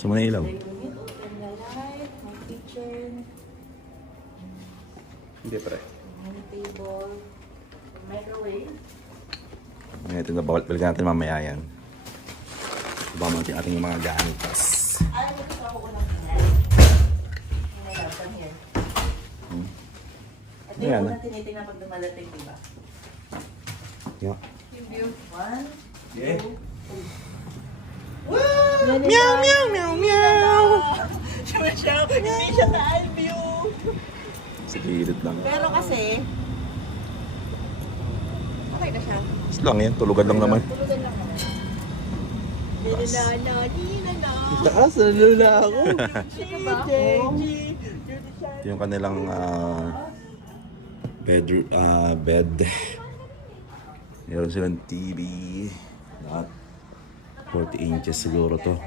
Sa mga ilaw. Open the light, may kitchen, Hindi pre. may table, microwave. Ito na bawal natin mamaya yan. Ibang natin ating mga gamitas. Alam mo gusto ako unang hinay. Hinay lang, from here. Ito yung Ayan. unang tinitingnan pag dumadating, di ba? Yeah. Yung view. 1, Yeah. 2, 3. Wow! Meow, meow, meow, meow. Hindi siya taal view. Sa gilid lang. Pero kasi, okay na siya. Is lang yan, tulugan lang naman. Tulugan lang naman. Ninanana. Taas, nalula ako. Diba? Ito yung kanilang bed. Meron silang TV. At 40 inches siguro to.